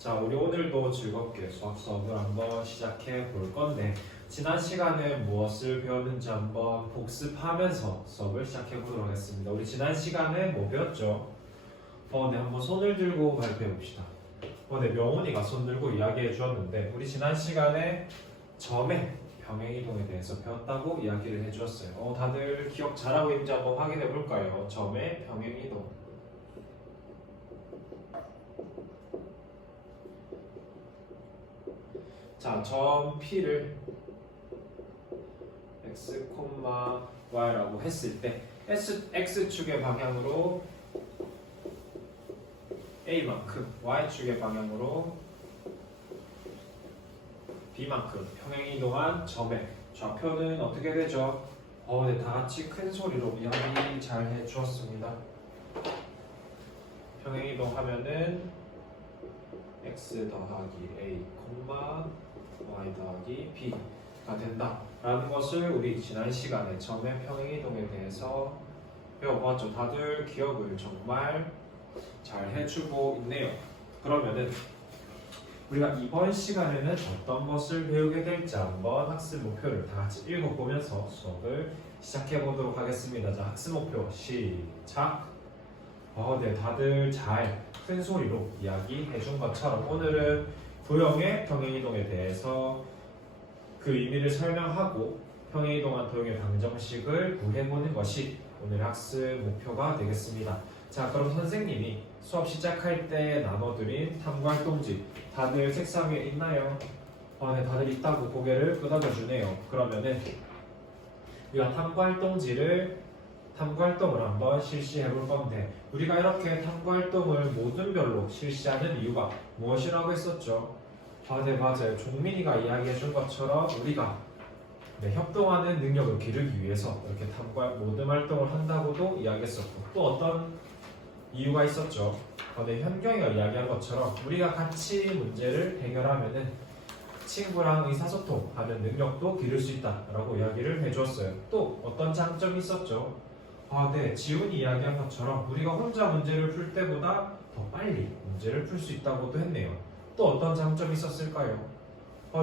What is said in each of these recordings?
자, 우리 오늘도 즐겁게 수학 수업을 한번 시작해 볼 건데, 지난 시간에 무엇을 배웠는지 한번 복습하면서 수업을 시작해 보도록 하겠습니다. 우리 지난 시간에 뭐 배웠죠? 네, 한번 손을 들고 발표해 봅시다. 네, 명훈이가 손 들고 이야기해 주었는데, 우리 지난 시간에 점의 평행이동에 대해서 배웠다고 이야기를 해 주었어요. 다들 기억 잘하고 있는지 한번 확인해 볼까요? 점의 평행이동. 자, 점 P를 x, y라고 했을 때 x축의 방향으로 a만큼, y축의 방향으로 b만큼 평행이동한 점의 좌표는 어떻게 되죠? 네, 다 같이 큰 소리로 이야기 잘 해주었습니다. 평행이동 하면은 x 더하기 a, y 더하기 b가 된다라는 것을 우리 지난 시간에 점의 평행이동에 대해서 배워보았죠. 다들 기억을 정말 잘 해주고 있네요. 그러면은 우리가 이번 시간에는 어떤 것을 배우게 될지 한번 학습 목표를 다 같이 읽어보면서 수업을 시작해 보도록 하겠습니다. 자, 학습 목표 시작. 네, 다들 잘 큰 소리로 이야기해 준 것처럼 오늘은 도형의 평행이동에 대해서 그 의미를 설명하고 평행이동한 도형의 방정식을 구해보는 것이 오늘 학습 목표가 되겠습니다. 자, 그럼 선생님이 수업 시작할 때 나눠드린 탐구활동지 다들 책상 위에 있나요? 네, 다들 있다고 고개를 끄덕여 주네요. 그러면은 우리가 탐구활동을 한번 실시해 볼 건데, 우리가 이렇게 탐구활동을 모든 별로 실시하는 이유가 무엇이라고 했었죠? 네, 맞아요. 종민이가 이야기해 준 것처럼 우리가 협동하는 능력을 기르기 위해서 이렇게 모든 활동을 한다고도 이야기했었고, 또 어떤 이유가 있었죠? 네, 현경이가 이야기한 것처럼 우리가 같이 문제를 해결하면은 친구랑 의사소통하는 능력도 기를 수 있다라고 이야기를 해주었어요. 또 어떤 장점이 있었죠? 네, 지훈이 이야기한 것처럼 우리가 혼자 문제를 풀 때보다 더 빨리 문제를 풀 수 있다고도 했네요. 또 어떤 장점이 있었을까요?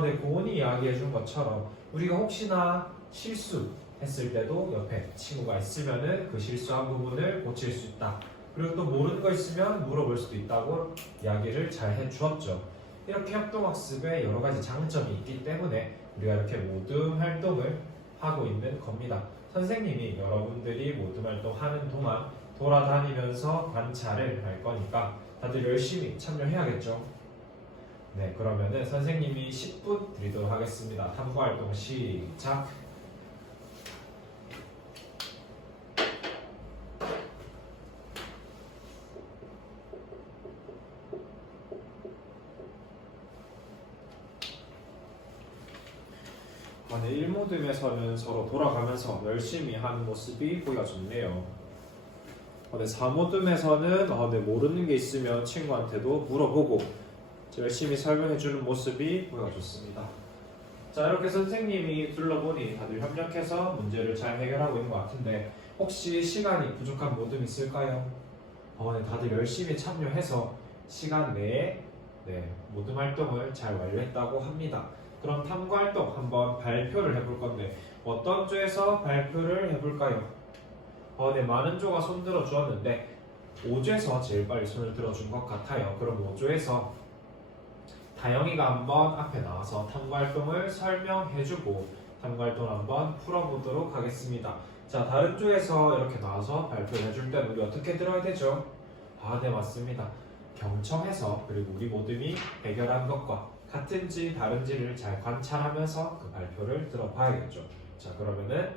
네, 고은이 이야기해 준 것처럼 우리가 혹시나 실수했을 때도 옆에 친구가 있으면은 그 실수한 부분을 고칠 수 있다. 그리고 또 모르는 거 있으면 물어볼 수도 있다고 이야기를 잘 해주었죠. 이렇게 협동학습에 여러 가지 장점이 있기 때문에 우리가 이렇게 모든 활동을 하고 있는 겁니다. 선생님이 여러분들이 모든 활동하는 동안 돌아다니면서 관찰을 할 거니까 다들 열심히 참여해야겠죠. 네, 그러면은 선생님이 10분 드리도록 하겠습니다. 탐구활동 시작. 네, 1모듬에서는 서로 돌아가면서 열심히 하는 모습이 보기가 좋네요. 네, 4모듬에서는 모르는 게 있으면 친구한테도 물어보고 열심히 설명해주는 모습이 보기가 좋습니다. 자, 이렇게 선생님이 둘러보니 다들 협력해서 문제를 잘 해결하고 있는 것 같은데, 혹시 시간이 부족한 모듬 있을까요? 네, 다들 열심히 참여해서 시간 내에 모든 활동을 잘 완료했다고 합니다. 그럼 탐구활동 한번 발표를 해볼 건데, 어떤 조에서 발표를 해볼까요? 네, 많은 조가 손 들어 주었는데 5조에서 제일 빨리 손을 들어준 것 같아요. 그럼 5조에서 다영이가 한번 앞에 나와서 탐구활동을 설명해주고 탐구활동을 한번 풀어보도록 하겠습니다. 자, 다른 조에서 이렇게 나와서 발표를 해줄 때는 우리 어떻게 들어야 되죠? 네, 맞습니다. 경청해서, 그리고 우리 모둠이 해결한 것과 같은지 다른지를 잘 관찰하면서 그 발표를 들어봐야겠죠. 자, 그러면은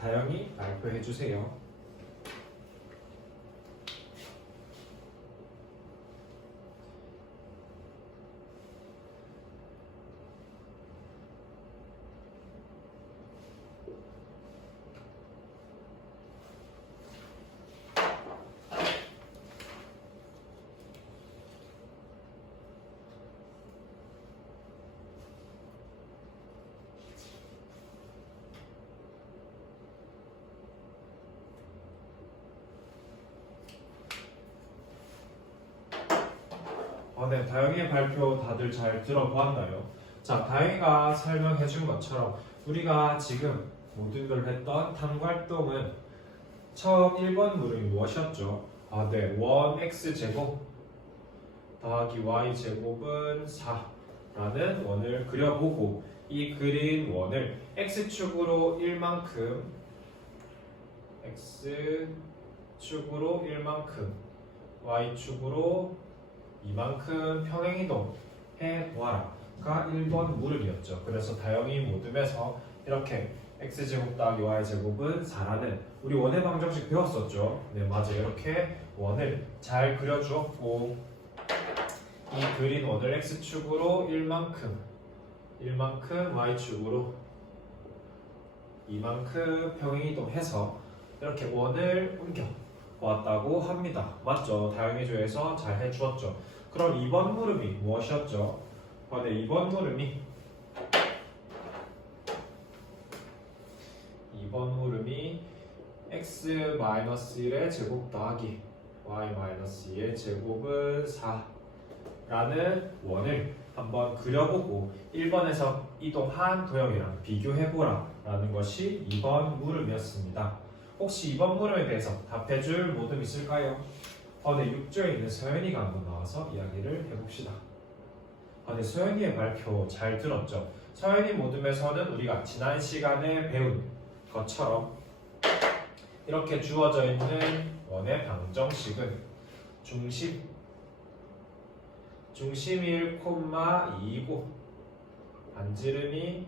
다영이 발표해 주세요. 네, 다영이의 발표 다들 잘 들어보았나요? 자, 다영이가 설명해 준 것처럼 우리가 지금 모듈별로 했던 탐구활동은 처음 1번 물음이 무엇이었죠? 네, 1x제곱 더하기 y제곱은 4라는 원을 그려보고 이 그린 원을 x축으로 1만큼 x축으로 1만큼 y축으로 이만큼 평행이동 해보아라가 1번 물음이었죠. 그래서 다영이 모듈에서 이렇게 x제곱 더하기 y제곱은 4라는 우리 원의 방정식 배웠었죠. 네, 맞아요. 이렇게 원을 잘 그려주었고 이 그린 원을 x축으로 1만큼 y축으로 이만큼 평행이동해서 이렇게 원을 옮겨 보았다고 합니다. 맞죠? 다영이 조에서 잘 해주었죠. 그럼 2번 물음이 무엇이었죠? 네, 2번 물음이 x-1의 제곱 더하기 y-2의 제곱은 4라는 원을 한번 그려보고 1번에서 이동한 도형이랑 비교해보라 라는 것이 2번 물음이었습니다. 혹시 2번 물음에 대해서 답해줄 모둠 있을까요? 네, 6조에 있는 서연이가 한번 나와서 이야기를 해봅시다. 네, 서연이의 발표 잘 들었죠? 서연이 모둠에서는 우리가 지난 시간에 배운 것처럼 이렇게 주어져 있는 원의 방정식은 중심 1,2이고 반지름이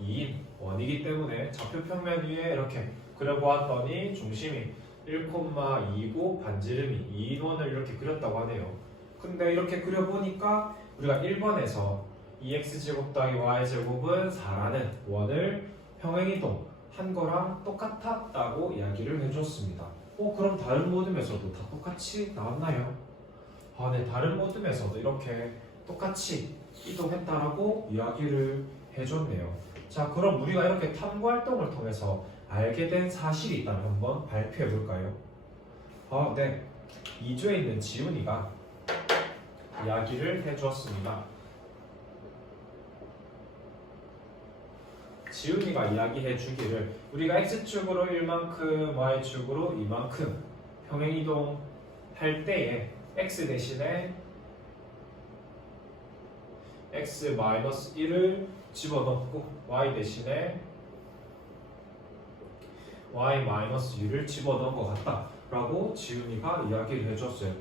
2인 원이기 때문에 좌표 평면 위에 이렇게 그려보았더니 중심이 1,2이고 반지름이 2인 원을 이렇게 그렸다고 하네요. 근데 이렇게 그려보니까 우리가 1번에서 2x제곱 더하기 y제곱은 4라는 원을 평행이동 한 거랑 똑같았다고 이야기를 해줬습니다. 그럼 다른 모둠에서도 다 똑같이 나왔나요? 네, 다른 모둠에서도 이렇게 똑같이 이동했다라고 이야기를 해줬네요. 자, 그럼 우리가 이렇게 탐구활동을 통해서 알게 된 사실이 있다면 한번 발표해 볼까요? 네, 2조에 있는 지훈이가 이야기를 해주었습니다. 지훈이가 이야기해 주기를 우리가 x축으로 1만큼 y축으로 이만큼 평행이동 할 때에 x 대신에 x-1을 집어넣고 y 대신에 y-1을 집어넣은 것 같다 라고 지훈이가 이야기를 해줬어요.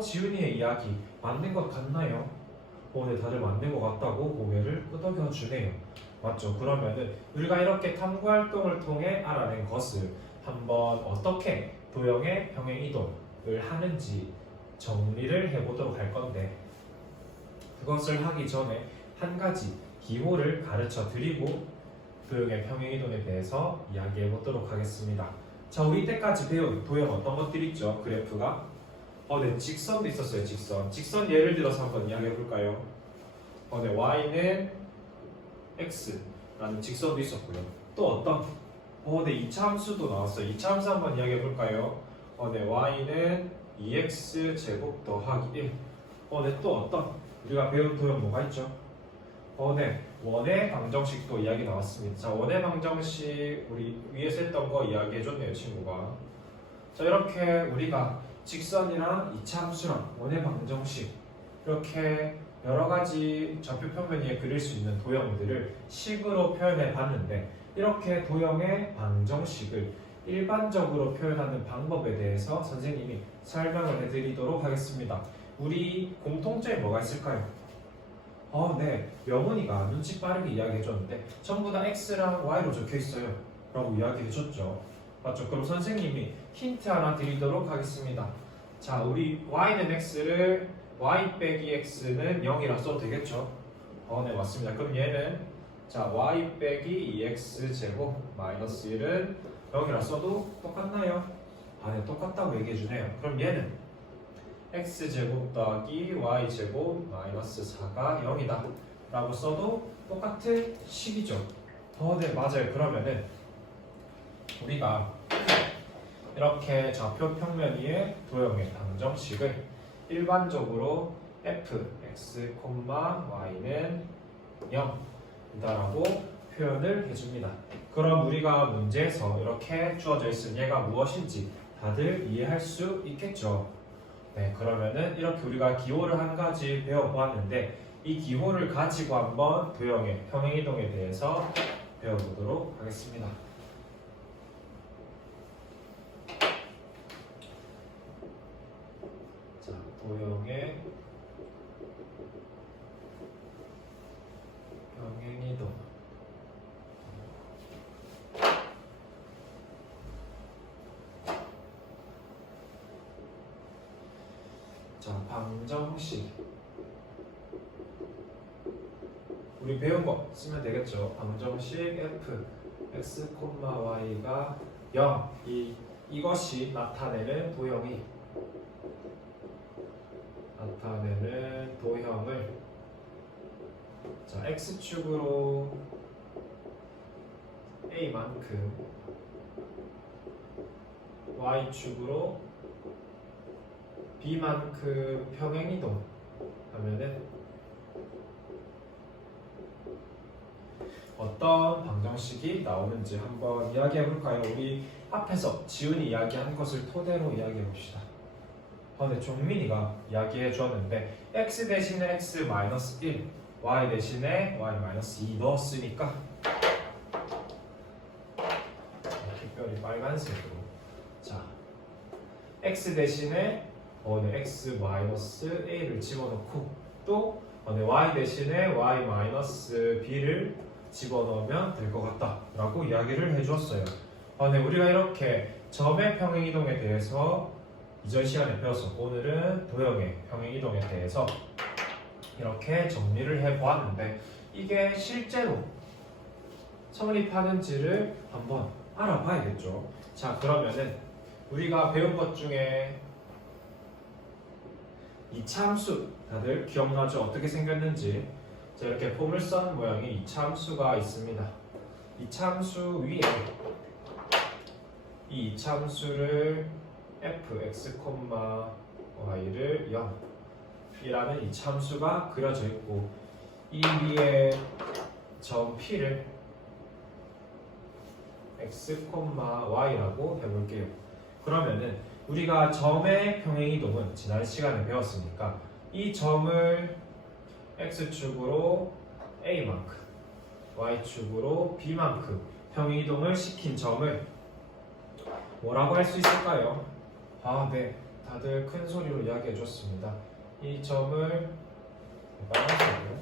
지훈이의 이야기 맞는 것 같나요? 네, 다들 맞는 것 같다고 고개를 끄덕여 주네요. 맞죠? 그러면은 우리가 이렇게 탐구활동을 통해 알아낸 것을 한번 어떻게 도형의 평행이동을 하는지 정리를 해보도록 할 건데, 그것을 하기 전에 한 가지 기호를 가르쳐 드리고 도형의 평행이동에 대해서 이야기해 보도록 하겠습니다. 자, 우리 이때까지 배운 도형 어떤 것들이 있죠? 그래프가 네, 직선도 있었어요. 직선 예를 들어서 한번 이야기해 볼까요? 네, y는 x라는 직선도 있었고요. 또 어떤 네, 2차 함수도 나왔어요. 2차 함수 한번 이야기해 볼까요? 네, y는 2x 제곱 더하기 1. 네, 또 어떤 우리가 배운 도형 뭐가 있죠? 네, 원의 방정식도 이야기 나왔습니다. 자, 원의 방정식 우리 위에서 했던 거 이야기해 줬네요, 친구가. 자, 이렇게 우리가 직선이랑 2차 함수랑 원의 방정식 이렇게 여러 가지 좌표 평면 위에 그릴 수 있는 도형들을 식으로 표현해 봤는데, 이렇게 도형의 방정식을 일반적으로 표현하는 방법에 대해서 선생님이 설명을 해드리도록 하겠습니다. 우리 공통점이 뭐가 있을까요? 네, 명훈이가 눈치 빠르게 이야기해줬는데 전부 다 x랑 y로 적혀있어요 라고 이야기해줬죠. 맞죠? 그럼 선생님이 힌트 하나 드리도록 하겠습니다. 자, 우리 y는 x를 y 빼기 x는 0이라 써도 되겠죠? 네, 맞습니다. 그럼 얘는 자, y 빼기 2x 제곱 마이너스 1은 0이라 써도 똑같나요? 네, 똑같다고 얘기해주네요. 그럼 얘는 x제곱 더하기 y제곱 마이너스 4가 0이다 라고 써도 똑같은 식이죠. 네, 맞아요. 그러면은 우리가 이렇게 좌표 평면 위에 도형의 방정식을 일반적으로 fx, y는 0이다라고 표현을 해줍니다. 그럼 우리가 문제에서 이렇게 주어져 있은 얘가 무엇인지 다들 이해할 수 있겠죠? 네, 그러면은 이렇게 우리가 기호를 한 가지 배워보았는데 이 기호를 가지고 한번 도형의 평행이동에 대해서 배워보도록 하겠습니다. 자, 도형의 평행이동. 자, 방정식. 우리 배운 거 쓰면 되겠죠. 방정식 f x, y가 0 이것이 나타내는 도형을 자, x축으로 a만큼 y축으로 b만큼 평행이동 하면은 어떤 방정식이 나오는지 한번 이야기해 볼까요? 우리 앞에서 지훈이 이야기한 것을 토대로 이야기해 봅시다. 근데 종민이가 이야기해 주었는데 x 대신에 x-1, y 대신에 y-2 넣었으니까 특별히 빨간색으로 자 x 대신에 x-a를 집어넣고 또 y 대신에 y-b를 집어넣으면 될 것 같다 라고 이야기를 해주었어요. 우리가 이렇게 점의 평행이동에 대해서 이전 시간에 배워서 오늘은 도형의 평행이동에 대해서 이렇게 정리를 해보았는데 이게 실제로 성립하는지를 한번 알아봐야겠죠. 자, 그러면은 우리가 배운 것 중에 이차함수 다들 기억나죠? 어떻게 생겼는지. 자, 이렇게 포물선 모양의 이차함수가 있습니다. 이차함수 위에 이 이차함수를 fx, y를 0이라는 이차함수가 그려져 있고 이 위에 점 p를 x, y라고 해볼게요. 그러면은 우리가 점의 평행이동은 지난 시간에 배웠으니까 이 점을 x축으로 a만큼 y축으로 b만큼 평행이동을 시킨 점을 뭐라고 할 수 있을까요? 네, 다들 큰 소리로 이야기해 줬습니다. 이 점을 빨간색으로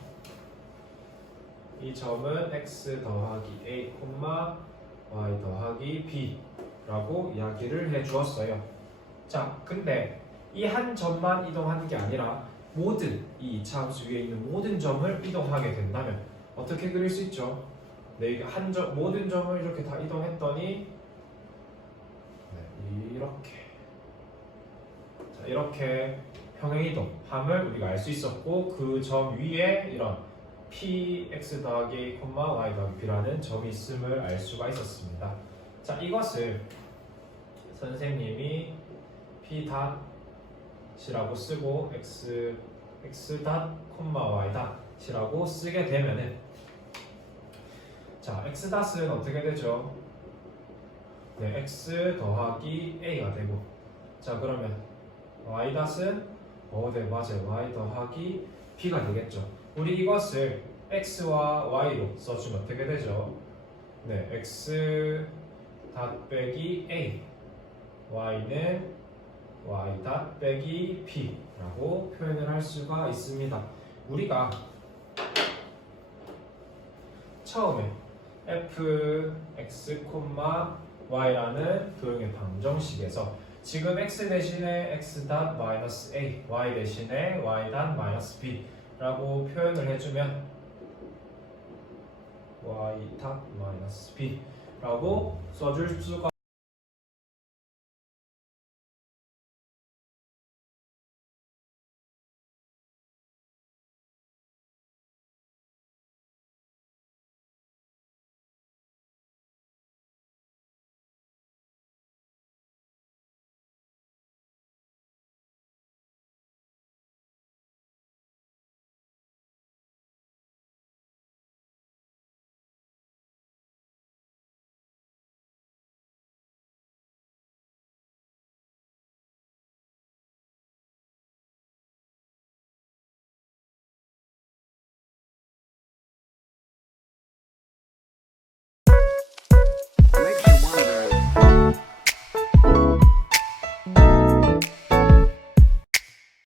이 점은 x 더하기 a, y 더하기 b 라고 이야기를 해 주었어요. 자, 근데 이 한 점만 이동하는 게 아니라 모든 이 이차함수 위에 있는 모든 점을 이동하게 된다면 어떻게 그릴 수 있죠? 네, 이게 모든 점을 이렇게 다 이동했더니 이렇게 평행이동함을 우리가 알 수 있었고 그 점 위에 이런 px 더하기 a, y 더하기 b라는 점이 있음을 알 수가 있었습니다. 자, 이것을 선생님이 p.이라고 쓰고 x y이라고 쓰게 되면은 자, x.은 어떻게 되죠? 네, x 더하기 a가 되고 자, 그러면 y.은 네, 맞아요. y 더하기 b가 되겠죠. 우리 이것을 x와 y로 써주면 어떻게 되죠? 네, x 빼기 a y는 y 빼기 b라고 표현을 할 수가 있습니다. 우리가 처음에 fx, y라는 도형의 방정식에서 지금 x 대신에 x.-a, y 대신에 y.-b 라고 표현을 해주면 y.-b 라고 써줄 수가